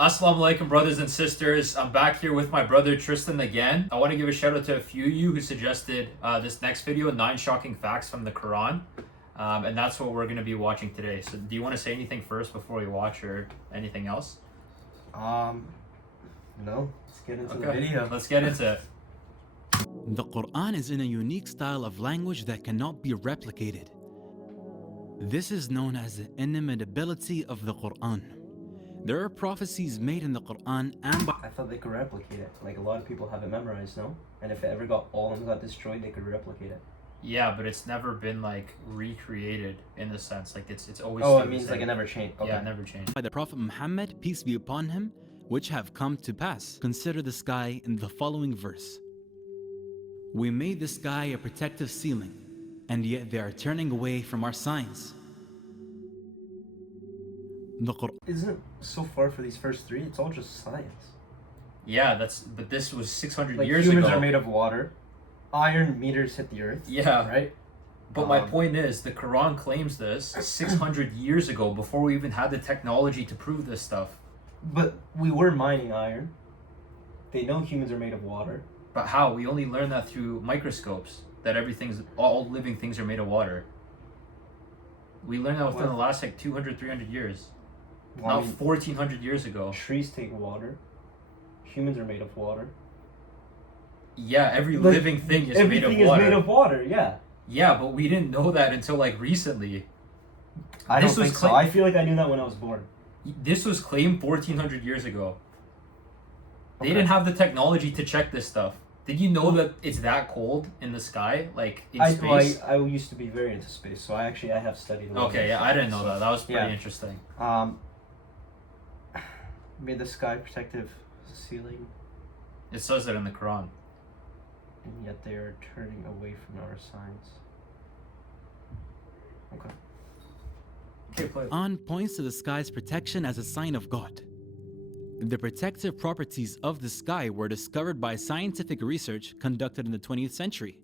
Assalamu alaikum, brothers and sisters. I'm back here with my brother Tristan again. I want to give a shout out to a few of you who suggested this next video, 9 shocking facts from the Quran. And that's what we're going to be watching today. So do you want to say anything first before we watch or anything else? No. Let's get into the video. Let's get into it. The Quran is in a unique style of language that cannot be replicated. This is known as the inimitability of the Quran. There are prophecies made in the Quran and by... I thought they could replicate it. Like, a lot of people have it memorized, no? And if it ever all of them got destroyed, they could replicate it. Yeah, but it's never been like recreated in the sense. Like it's always... Oh, it means like it never changed. Okay. Yeah, it never changed. by the Prophet Muhammad, peace be upon him, which have come to pass. Consider the sky in the following verse. We made the sky a protective ceiling, and yet they are turning away from our signs. The Quran Isn't it so far for these first three? It's all just science. Yeah, but this was 600 Like, years humans ago. are made of water. Iron meters hit the earth. Yeah. Right? But my point is, the Quran claims this 600 years ago, before we even had the technology to prove this stuff. But we were mining iron. They know humans are made of water. But how? We only learned that through microscopes, that all living things are made of water. We learned that within the last like 200, 300 years. Well, Not 1400 years ago. trees take water. Humans are made of water. Yeah, every living thing is made of Everything water. is made of water, yeah. Yeah, but we didn't know that until like recently. I This don't was think so. I feel like I knew that when I was born. This was claimed 1400 years ago. They Okay. didn't have the technology to check this stuff. Did you know that it's that cold in the sky, like in space? I used to be very into space, so I have studied a little Okay, bit yeah, of I didn't space, know so- that. That was pretty Yeah. interesting. Made the sky protective ceiling, It says it in the Quran. and yet they are turning away from our signs. Okay. Okay, play. points to the sky's protection as a sign of God. The protective properties of the sky were discovered by scientific research conducted in the 20th century.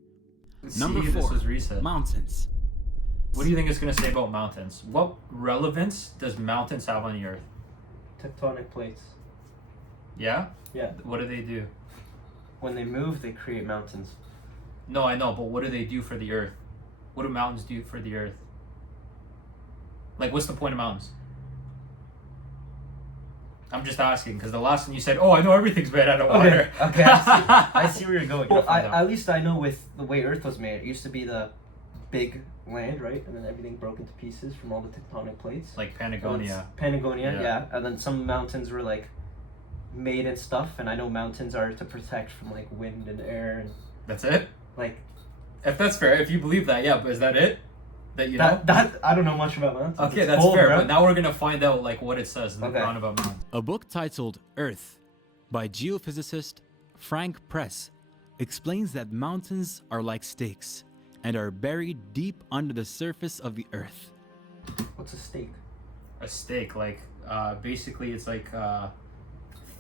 Number See, this 4, was recent. mountains. What do you think it's going to say about mountains? What relevance does mountains have on the earth? Tectonic plates. Yeah? Yeah. What do they do? When they move, they create mountains. No, I know, but what do they do for the earth? What do mountains do for the earth? Like, what's the point of mountains? I'm just asking, because the last one you said, oh, I know everything's made out of water. Okay, I see where you're going. Well, Find out. at least I know with the way Earth was made, it used to be the big land, right? And then everything broke into pieces from all the tectonic plates. Like Patagonia. Patagonia, Yeah. yeah. And then some mountains were like made and stuff, and I know mountains are to protect from like wind and air and That's it? like If that's fair, if you believe that, yeah, but is that it? That you know? that I don't know much about mountains. Okay, It's that's cold, fair, bro. but now we're going to find out like what it says in the Okay. Quran about mountains. A book titled Earth by geophysicist Frank Press explains that mountains are like stakes and are buried deep under the surface of the earth. What's a stake? A stake, like, basically it's like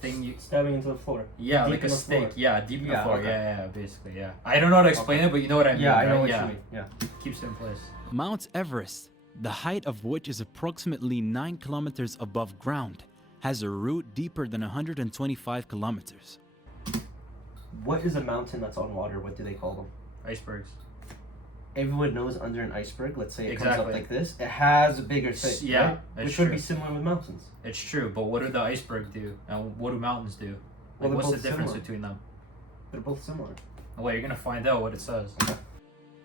thing you... Stabbing into the floor. Yeah, Deep like a in the stake. floor. Yeah, deep in the Yeah, floor. okay. Yeah, basically, yeah. I don't know how to explain it, but you know what I mean. Yeah, I know right? what Yeah. you mean. Yeah. Keeps it in place. Mount Everest, the height of which is approximately 9 kilometers above ground, has a root deeper than 125 kilometers. What is a mountain that's on water? What do they call them? Icebergs. Everyone knows under an iceberg, let's say it comes Exactly. up like this, it has a bigger thing, Yeah, right? that's Which would true. be similar with mountains. It's true, but what do the iceberg do? And what do mountains do? Well, Like, they're what's the both difference similar. between them? They're both similar. Well, you're going to find out what it says.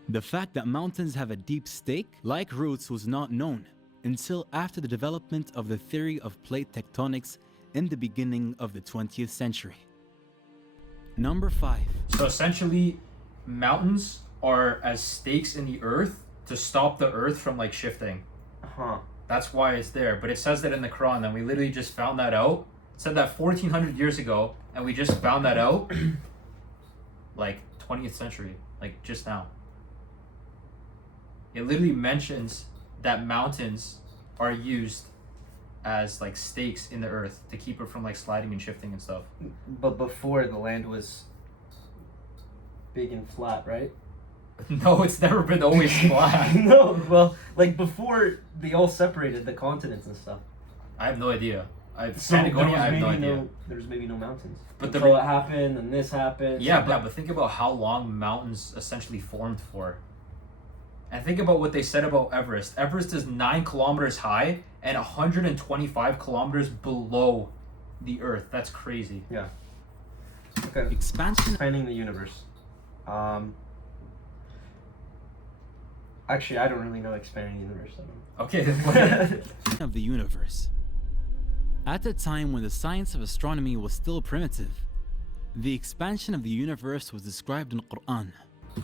The fact that mountains have a deep stake, like roots, was not known until after the development of the theory of plate tectonics in the beginning of the 20th century. Number 5. So essentially, mountains are as stakes in the earth to stop the earth from like shifting. Huh. That's why it's there. But it says that in the Quran, and we literally just found that out. It said that 1400 years ago, and we just found that out like 20th century, like just now. It literally mentions that mountains are used as like stakes in the earth to keep it from like sliding and shifting and stuff. But before, the land was big and flat, right? No, it's never been always flat. No, well, like before they all separated the continents and stuff. I have no idea. So there Patagonia, was I have no maybe idea. there's maybe no mountains. But Until it happened, and this happened. Yeah, but think about how long mountains essentially formed for. And think about what they said about Everest. Everest is 9 kilometers high and 125 kilometers below the Earth. That's crazy. Yeah. Okay. Expansion Expanding the universe. Actually, I don't really know expanding the universe. Okay. of the universe. At the time when the science of astronomy was still primitive, the expansion of the universe was described in the Quran.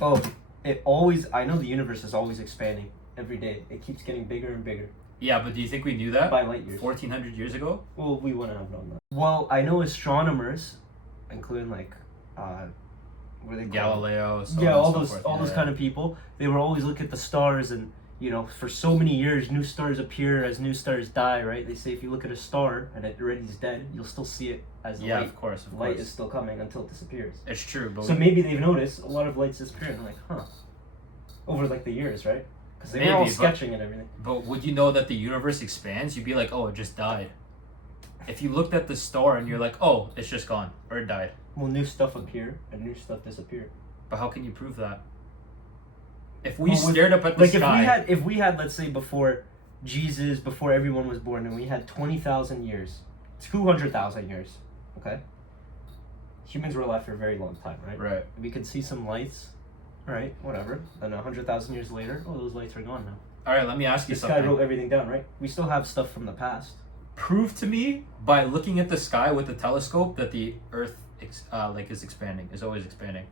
Oh, I know the universe is always expanding every day. It keeps getting bigger and bigger. Yeah, but do you think we knew that by light years? 1,400 years ago? Well, we wouldn't have known that. Well, I know astronomers, including like, what are they called? Galileo. So Yeah, on and all so those forth. all Yeah, those yeah. kind of people. They would always look at the stars, and for so many years, new stars appear as new stars die. Right? They say if you look at a star and it already is dead, you'll still see it as the Yeah, light. of course, of Light course. is still coming until it disappears. It's true, but So maybe they've noticed a lot of lights disappear, and they're like, huh, over like the years, right? Because they were all Maybe, but- sketching and everything. But would you know that the universe expands? You'd be like, oh, it just died. If you looked at the star and you're like, oh, it's just gone, or it died. Well, new stuff appear and new stuff disappear. But how can you prove that? If we Well, with- stared up at the Like sky, if we had, let's say before Jesus, before everyone was born, and we had 20,000 years, 200,000 years, okay? Humans were alive for a very long time, right? right? We could see some lights, right? Whatever. Then 100,000 years later, oh, those lights are gone now. All right, let me ask you This guy something. wrote everything down, right? We still have stuff from the past. Prove to me by looking at the sky with the telescope that the Earth is expanding, is always expanding.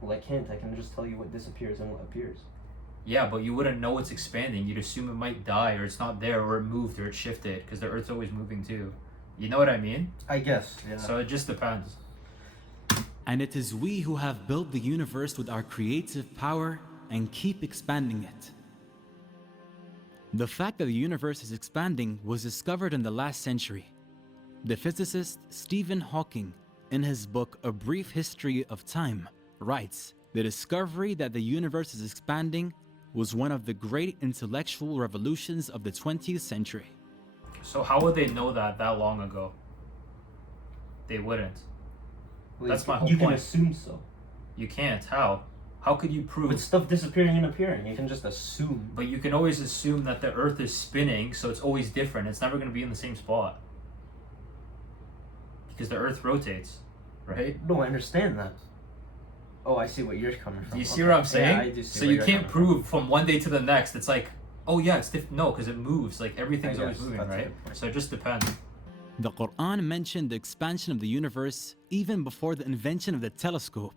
Well, I can't. I can just tell you what disappears and what appears. Yeah, but you wouldn't know it's expanding. You'd assume it might die, or it's not there, or it moved, or it shifted, because the Earth's always moving too. You know what I mean? I guess, yeah. So it just depends. And it is we who have built the universe with our creative power and keep expanding it. The fact that the universe is expanding was discovered in the last century. The physicist Stephen Hawking, in his book A Brief History of Time, writes, "The discovery that the universe is expanding was one of the great intellectual revolutions of the 20th century." So how would they know that long ago? They wouldn't. Well, That's you my can- whole You can point. assume so. You can't. How? How could you prove? With stuff disappearing and appearing, you can just assume. But you can always assume that the Earth is spinning, so it's always different. It's never going to be in the same spot. Because the Earth rotates, right? No, I understand that. Oh, I see what you're coming from. Do you see Okay. what I'm saying? Yeah, I do see so where you you're can't coming prove from one day to the next. It's like, oh yeah, it's different. No, because it moves. Like everything's I always guess moving, that's a right? good point. So it just depends. The Quran mentioned the expansion of the universe even before the invention of the telescope.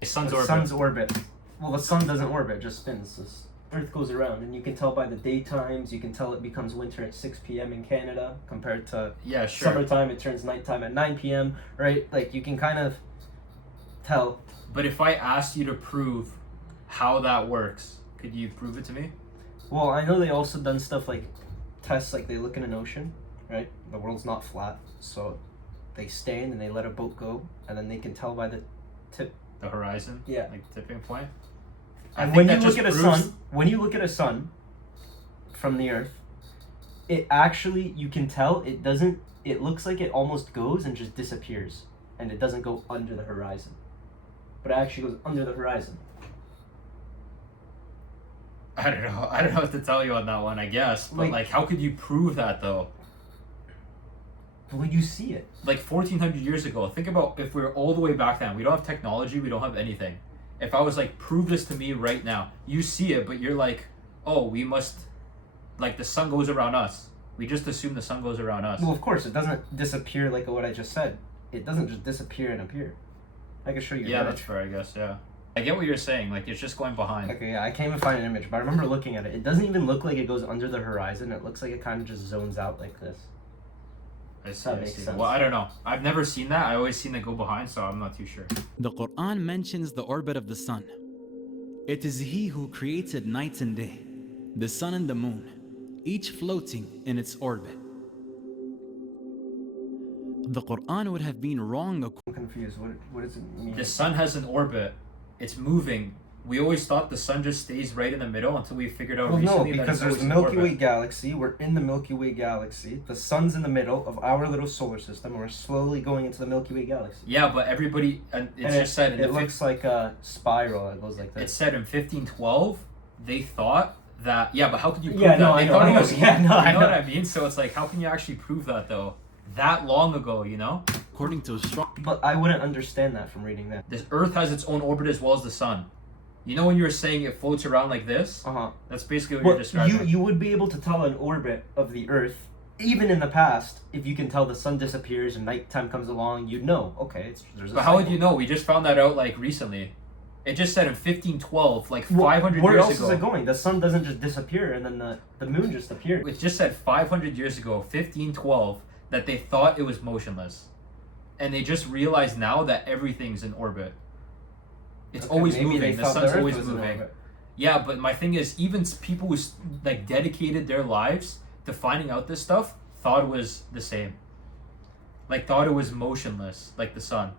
The sun's The orbit. sun's orbit. Well, the sun doesn't orbit; it just spins. This Earth goes around, and you can tell by the daytimes. You can tell it becomes winter at 6 p.m. in Canada compared to Yeah, sure. summertime. It turns nighttime at 9 p.m. Right? Like you can kind of tell. But if I asked you to prove how that works, could you prove it to me? Well, I know they also done stuff like tests, like they look in an ocean, right? The world's not flat, so they stand and they let a boat go, and then they can tell by the tip. The horizon? Yeah. Like tipping point? I And think when that you look just at a proves- sun, when you look at a sun from the Earth, it actually, you can tell it doesn't. It looks like it almost goes and just disappears, and it doesn't go under the horizon, but it actually goes under the horizon. I don't know. I don't know what to tell you on that one, I guess. But Like- how could you prove that though? Well, you see it. Like 1,400 years ago, think about if we were all the way back then. We don't have technology, we don't have anything. If I was like, prove this to me right now, you see it, but you're like, oh, we must, like the sun goes around us. We just assume the sun goes around us. Well, of course, it doesn't disappear like what I just said. It doesn't just disappear and appear. I can show you. Yeah, an that's image. fair, I guess, yeah. I get what you're saying, like it's just going behind. Okay, yeah, I can't even find an image, but I remember looking at it. It doesn't even look like it goes under the horizon. It looks like it kind of just zones out like this. I see, That I makes see. sense. Well, I don't know. I've never seen that. I always seen it go behind, so I'm not too sure. The Quran mentions the orbit of the sun. It is He who created night and day, the sun and the moon, each floating in its orbit. The Quran would have been wrong I'm confused. What does it mean? The sun has an orbit. It's moving We always thought the sun just stays right in the middle until we figured out Well, no, recently that because it's there's always the in Milky orbit. Way galaxy. We're in the Milky Way galaxy. The sun's in the middle of our little solar system, and we're slowly going into the Milky Way galaxy. Yeah, but everybody, and it's And just said in it the looks like a spiral. It goes like it this. said in 1512 they thought that. Yeah, but how could you prove Yeah, that? no, They I know, thought I it know. was. Yeah, no, I you know know. what I mean? So it's like, how can you actually prove that though? That long ago, you know? According to astronomers, But I wouldn't understand that from reading that. This Earth has its own orbit as well as the sun. You know when you were saying it floats around like this? That's basically what Well, you're describing. you would be able to tell an orbit of the Earth, even in the past, if you can tell the sun disappears and nighttime comes along. You'd know. Okay, there's a But how would cycle. you know? We just found that out like recently. It just said in 1512, like Well, 500 where years else ago. is it going? The sun doesn't just disappear and then the moon just appears. It just said 500 years ago, 1512, that they thought it was motionless. And they just realized now that everything's in orbit. It's Okay, always maybe they moving. The thought sun's Earth always was in moving. orbit. Yeah, but my thing is, even people who like dedicated their lives to finding out this stuff thought it was the same. Like thought it was motionless, like the sun.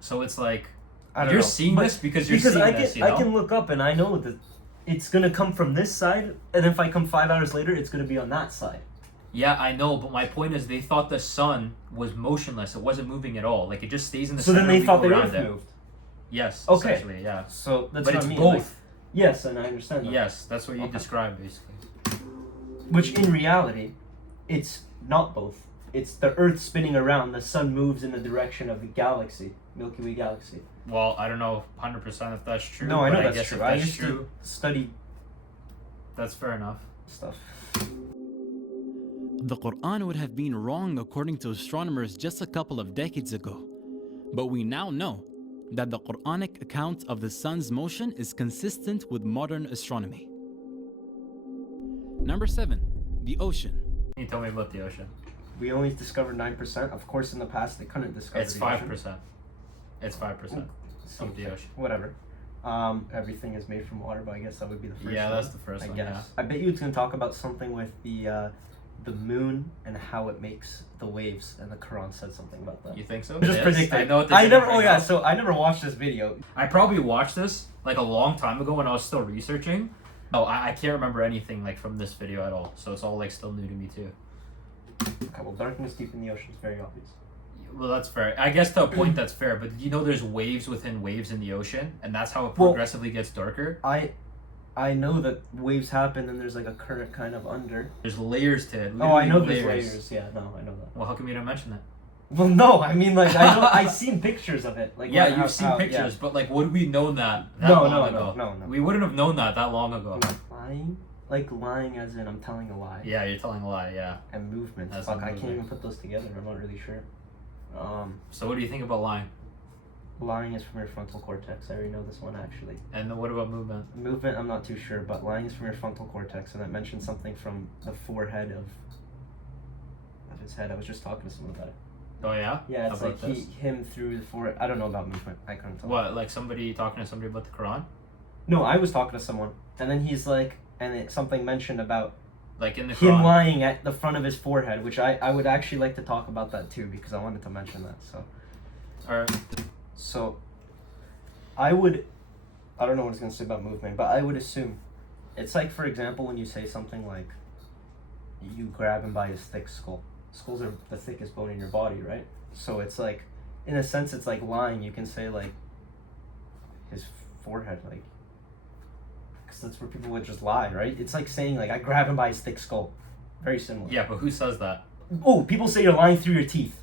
So it's like I don't you're know. seeing But- this because you're because seeing I can this. You know? I can look up and I know that it's gonna come from this side, and if I come 5 hours later, it's gonna be on that side. Yeah, I know, but my point is, they thought the sun was motionless. It wasn't moving at all. Like it just stays in the So center. then they and we thought go the around Earth it. moved. Yes. Okay. Essentially, yeah. So that's But what it's I mean. both. Like, yes, and I understand that. Yes, that's what you Okay. described basically. Which in reality, it's not both. It's the Earth spinning around. The sun moves in the direction of the galaxy, Milky Way galaxy. Well, I don't know 100% if that's true. No, I but know that's guess true. If I that's used true, to study that's fair enough. stuff. the Quran would have been wrong according to astronomers just a couple of decades ago. But we now know that the Quranic account of the sun's motion is consistent with modern astronomy. Number 7, the ocean. Can you tell me about the ocean? We only discovered 9%. Of course, in the past, they couldn't discover It's the 5%. It's 5% ocean. of the ocean. Whatever. Everything is made from water, but I guess that would be the first Yeah, one. that's the first I one, guess. yeah. I bet you it's going to talk about something with the moon and how it makes the waves, and the Quran said something about that. You think so? Just Yes. predict it. I know what I they're never. gonna Oh bring yeah. up. So I never watched this video. I probably watched this like a long time ago when I was still researching. Oh, I can't remember anything like from this video at all. So it's all like still new to me too. Okay, well, darkness deep in the ocean is very obvious. Well, that's fair. I guess to a point that's fair. But you know, there's waves within waves in the ocean, and that's how it Well- progressively gets darker. I know that waves happen and there's like a current kind of under. There's layers to it. Oh, I know literally there's layers. Yeah, no, I know that. Well, how come you didn't mention that? Well, no, I mean like I know I've seen pictures of it. Like Yeah, how- you've seen how- pictures, but like, would we known that No, long no, ago? no. We wouldn't have known that long ago. Yeah. Lying, like lying as in I'm telling a lie. Yeah, you're telling a lie. Yeah. And movements. That's Fuck, a I can't movement. even put those together. I'm not really sure. So what do you think about lying? Lying is from your frontal cortex. I already know this one actually. And then what about movement? Movement, I'm not too sure, but lying is from your frontal cortex, and it mentioned something from the forehead of his head. I was just talking to someone about it. Oh yeah. Yeah, it's How like about this? him through the forehead. I don't know about movement. I couldn't tell. What, like somebody talking to somebody about the Quran? No, I was talking to someone, and then he's like, and something mentioned about Like in the him Quran? lying at the front of his forehead, which I would actually like to talk about that too, because I wanted to mention that. So I don't know what it's going to say about movement, but I would assume it's like, for example, when you say something like you grab him by his thick skull. Skulls are the thickest bone in your body, right? So it's like, in a sense, it's like lying. You can say like his forehead, like, because that's where people would just lie, right? It's like saying like I grab him by his thick skull. Very similar. Yeah, but who says that? Oh, people say you're lying through your teeth.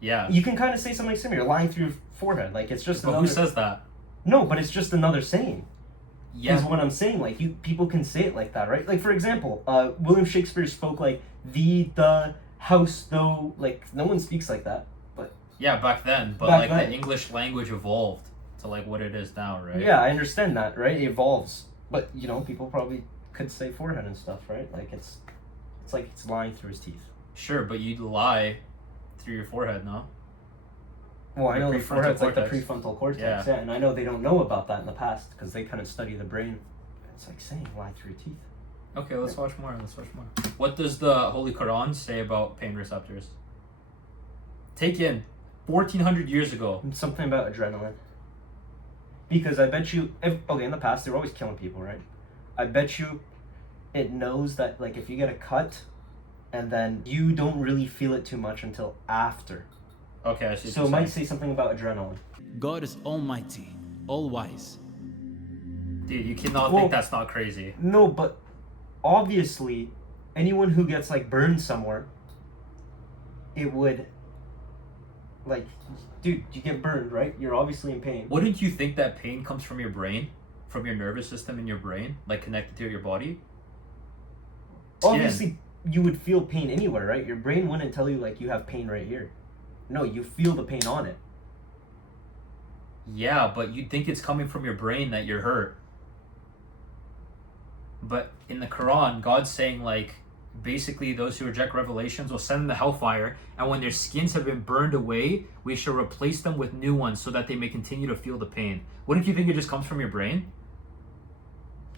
Yeah. You can kind of say something similar. You're lying through your forehead. Like it's just But another. who says that? No, but it's just another saying. Yeah. Is what I'm saying. Like people can say it like that, right? Like for example, William Shakespeare spoke like the house though. Like no one speaks like that. But Yeah, back then. But Back like then. the English language evolved to like what it is now, right? yeah, I understand that, right? It evolves. But you know, people probably could say forehead and stuff, right? Like it's like it's lying through his teeth. Sure, but you'd lie through your forehead, no? Well, I Your know the prefrontal forehead's like the cortex. prefrontal cortex, Yeah. yeah, and I know they don't know about that in the past because they couldn't study the brain. It's like saying lie through your teeth. Okay, let's watch more. What does the Holy Quran say about pain receptors? Take in 1400 years ago. Something about adrenaline. Because I bet you, in the past, they were always killing people, right? I bet you it knows that, like, if you get a cut, and then you don't really feel it too much until after. Okay, I see. So it might say something about adrenaline. God is almighty, all-wise. Dude, you cannot think that's not crazy. No, but obviously, anyone who gets, like, burned somewhere, it would, like, dude, you get burned, right? You're obviously in pain. Wouldn't you think that pain comes from your brain? From your nervous system in your brain? Like, connected to your body? Obviously, you would feel pain anywhere, right? Your brain wouldn't tell you, like, you have pain right here. No, you feel the pain on it. Yeah, but you'd think it's coming from your brain that you're hurt. But in the Quran, God's saying, like, basically those who reject revelations will send them to hellfire, and when their skins have been burned away, we shall replace them with new ones so that they may continue to feel the pain. Wouldn't you think it just comes from your brain?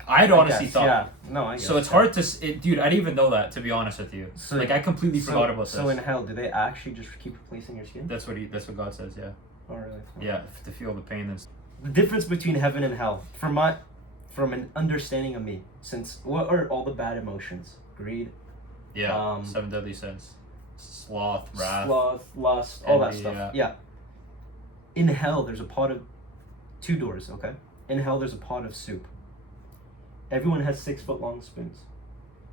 I'd honestly thought. Yeah, no, I guess. So it's hard to, dude. I didn't even know that, to be honest with you. So, like, I completely forgot about this. So in hell, do they actually just keep replacing your skin? That's what God says. Yeah. Oh, really? Yeah, to feel the pain and. The difference between heaven and hell, from an understanding of me, since what are all the bad emotions? Greed. Yeah. 7 deadly sins. Sloth, wrath. Lust, all that envy, stuff. Yeah. In hell, there's a pot of 2 doors. Okay. In hell, there's a pot of soup. Everyone has 6-foot-long spoons.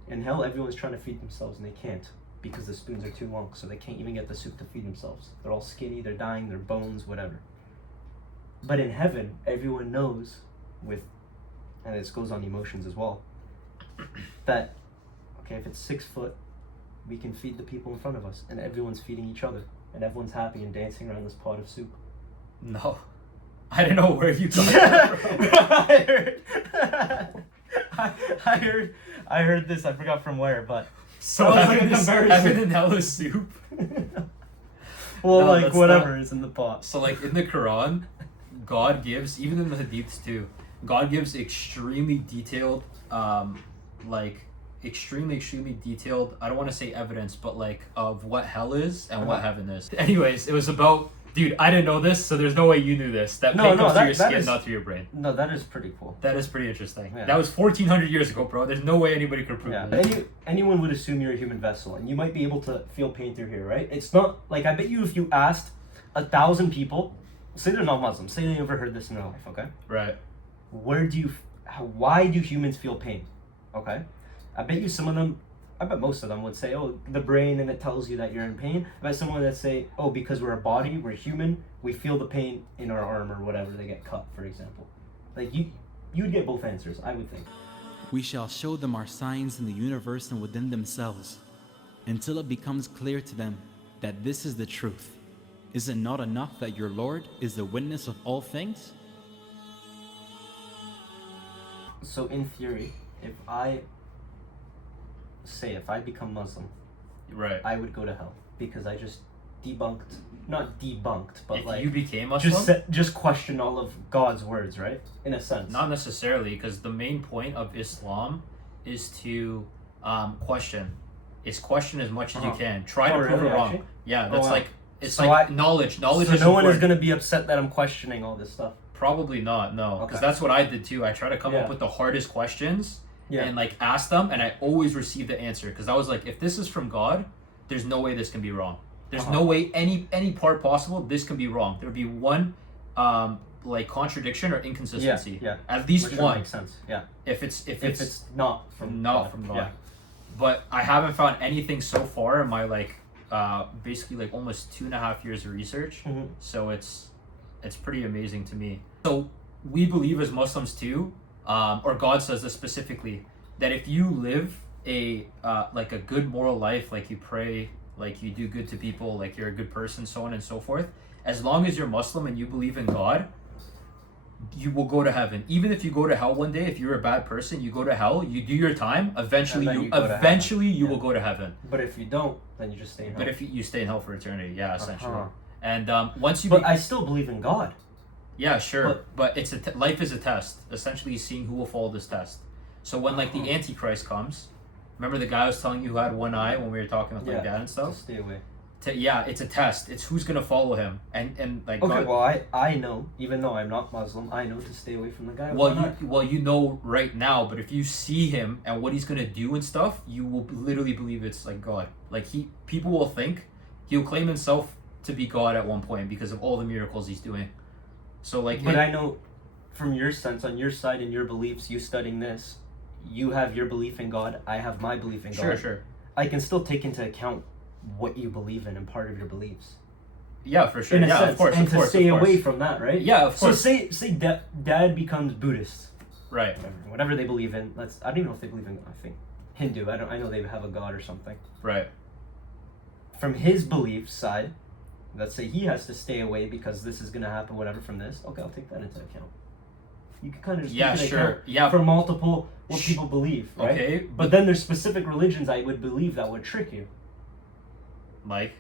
In hell, everyone's trying to feed themselves and they can't because the spoons are too long, so they can't even get the soup to feed themselves. They're all skinny, they're dying, their bones, whatever. But in heaven, everyone knows and this goes on emotions as well, that, okay, if it's 6 foot, we can feed the people in front of us, and everyone's feeding each other, and everyone's happy and dancing around this pot of soup. No. I don't know where you got that from. I heard this, I forgot from where, but... So heaven and hell is soup? Well, No, like, that's whatever not- is in the pot. So, like, in the Quran, God gives, even in the Hadiths too, God gives extremely detailed, extremely detailed, I don't want to say evidence, but, like, of what hell is and what heaven is. Anyways, it was about, dude, I didn't know this, so there's no way you knew this. That pain comes through your skin, not through your brain. No, that is pretty cool. That is pretty interesting. Yeah. That was 1,400 years ago, bro. There's no way anybody could prove it. Anyone would assume you're a human vessel, and you might be able to feel pain through here, right? It's not, like, I bet you if you asked 1,000 people, say they're not Muslim, say they never heard this in their life, okay? Right. Why do humans feel pain? Okay? I bet most of them would say, oh, the brain, and it tells you that you're in pain. I bet someone that say, oh, because we're a body, we're human, we feel the pain in our arm or whatever, they get cut, for example. Like, you would get both answers, I would think. We shall show them our signs in the universe and within themselves, until it becomes clear to them that this is the truth. Is it not enough that your Lord is the witness of all things? So in theory, if I become Muslim, Right. I would go to hell because I just not debunked, but If like you became Muslim? just question all of God's words, right? In a sense. Not necessarily, because the main point of Islam is to question. Is question as much as you can. Try to prove really, it wrong. actually? Yeah, that's wow. like it's So like knowledge. Knowledge So is no one is important. going to be upset that I'm questioning all this stuff. Probably not, no. Because Okay. that's what I did too. I try to come Yeah. up with the hardest questions Yeah. and like ask them, and I always receive the answer. Because I was like, if this is from God, there's no way this can be wrong. There's no way any part possible this can be wrong. There would be one like contradiction or inconsistency. Yeah. At least Which one. makes sense. Yeah. If it's not from not from God. Yeah. But I haven't found anything so far in my like basically like almost 2.5 years of research. Mhm. So it's pretty amazing to me. So we believe as Muslims too, or God says this specifically, that if you live a like a good moral life, like you pray, like you do good to people, like you're a good person, so on and so forth, as long as you're Muslim and you believe in God, you will go to heaven. Even if you go to hell one day, if you're a bad person, you go to hell, you do your time, eventually And then you you go to heaven. will go to heaven. But if you don't, then you just stay in hell. But if you stay in hell for eternity, yeah, essentially. Uh-huh. And once you But I still believe in God. yeah, sure, but it's life is a test. Essentially, seeing who will follow this test. So when like the Antichrist comes, remember the guy I was telling you who had one eye when we were talking with like dad and stuff? Just stay away. it's a test. It's who's gonna follow him, and like. Okay, God, well, I know, even though I'm not Muslim, I know to stay away from the guy. well, you know right now, but if you see him and what he's gonna do and stuff, you will literally believe it's like God. Like people will think he'll claim himself to be God at one point because of all the miracles he's doing. So like. But I know, from your sense, on your side and your beliefs, you studying this, you have your belief in God. I have my belief in God. Sure. I can still take into account what you believe in and part of your beliefs. Yeah, for sure. In a Yeah, sense, of course. and of course, to stay of course. away from that, right? Yeah, of course. So say dad becomes Buddhist, Right. whatever they believe in. I don't even know if they believe in. I think Hindu. I know they have a god or something. Right. From his belief side, let's say he has to stay away because this is gonna happen. Whatever from this. Okay, I'll take that into account. You can kind of just Yeah, take into sure. account Yeah. for multiple what people believe, right? Okay. But then there's specific religions I would believe that would trick you. Like.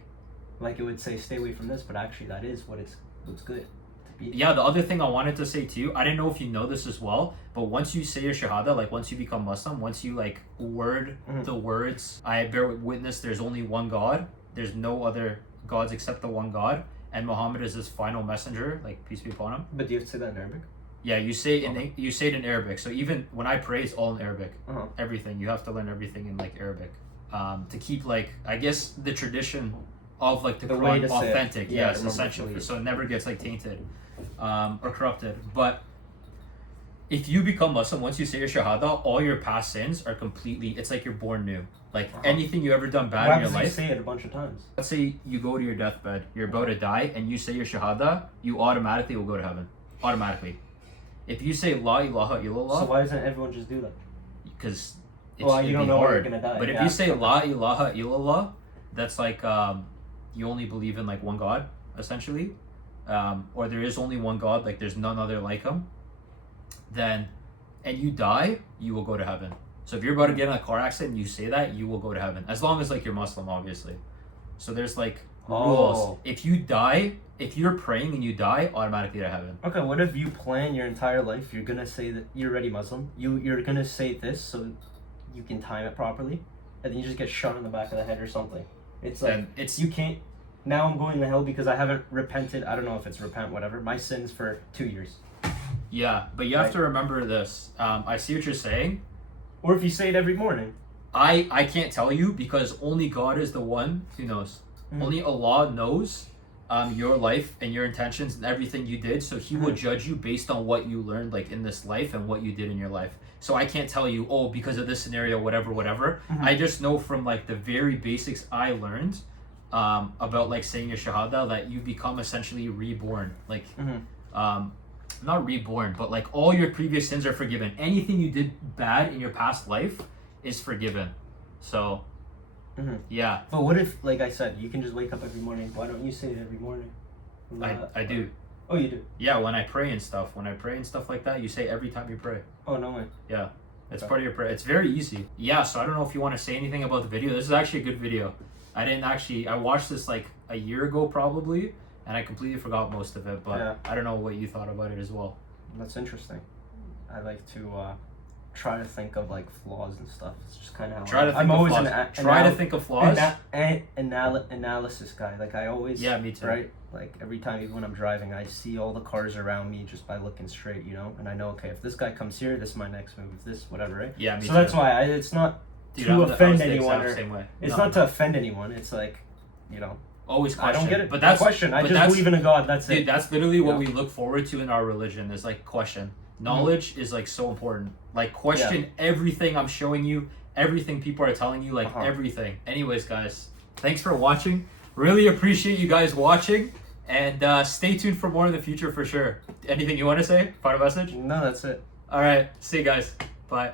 Like it would say, stay away from this, but actually that is what's good to be. Yeah, the other thing I wanted to say too, I didn't know if you know this as well, but once you say your shahada, like once you become Muslim, once you like word the words, I bear witness there's only one God, there's no other gods except the one God, and Muhammad is his final messenger, like peace be upon him. But do you have to say that in Arabic? Yeah, you say it in Arabic. So even when I pray, it's all in Arabic. Everything. You have to learn everything in like Arabic, to keep like I guess the tradition of like the Quran authentic. Yes, essentially. So it never gets like tainted, or corrupted. But if you become Muslim, once you say your shahada, all your past sins are completely. It's like you're born new. Like anything you ever done bad in your life. You say it a bunch of times. Let's say you go to your deathbed, you're about to die, and you say your shahada, you automatically will go to heaven. Automatically. If you say La ilaha illallah, so why doesn't everyone just do that? Because it's you don't know hard. when you're gonna die. But if you say La ilaha illallah, that's like you only believe in like one God, essentially, or there is only one God, like there's none other like him. Then, and you die, you will go to heaven. So if you're about to get in a car accident and you say that, you will go to heaven, as long as like you're Muslim, obviously. So there's like rules. If you die, if you're praying and you die, automatically to heaven. Okay, what if you plan your entire life? You're gonna say that you're already Muslim. You're gonna say this so you can time it properly, and then you just get shot in the back of the head or something. It's like you can't. Now I'm going to hell because I haven't repented. I don't know if it's repent, whatever. My sins for 2 years. Yeah, but you have to remember this. I see what you're saying. Or if you say it every morning. I can't tell you because only God is the one who knows. Only Allah knows your life and your intentions and everything you did, so he will judge you based on what you learned like in this life and what you did in your life. So I can't tell you, oh, because of this scenario, whatever. I just know from like the very basics I learned about like saying your shahada that you become essentially reborn. Like not reborn, but like all your previous sins are forgiven. Anything you did bad in your past life is forgiven. So yeah. But what if, like I said, you can just wake up every morning? Why don't you say it every morning? I do. Oh, you do? Yeah, when I pray and stuff like that, you say every time you pray. Oh, no way. Yeah, it's part of your prayer. It's very easy. Yeah, so I don't know if you want to say anything about the video. This is actually a good video. I watched this like a year ago probably, and I completely forgot most of it, but I don't know what you thought about it as well. That's interesting. I like to try to think of like flaws and stuff. It's just kind of how try to think of flaws. Analysis guy. Like I always. Yeah, me too. Right. Like every time, even when I'm driving, I see all the cars around me just by looking straight, you know, and I know, okay, if this guy comes here, this is my next move. If this, whatever, right? Yeah, me too. So that's why it's not to offend anyone. It's not to offend anyone. It's like, you know. Always question. I don't get it. But that's question. I just believe in a God. That's it. Dude, that's literally what we look forward to in our religion is like question. Knowledge is like so important. Like question everything I'm showing you, everything people are telling you, like everything. Anyways, guys, thanks for watching. Really appreciate you guys watching, and stay tuned for more in the future for sure. Anything you want to say? Final message? No, that's it. All right. See you guys. Bye.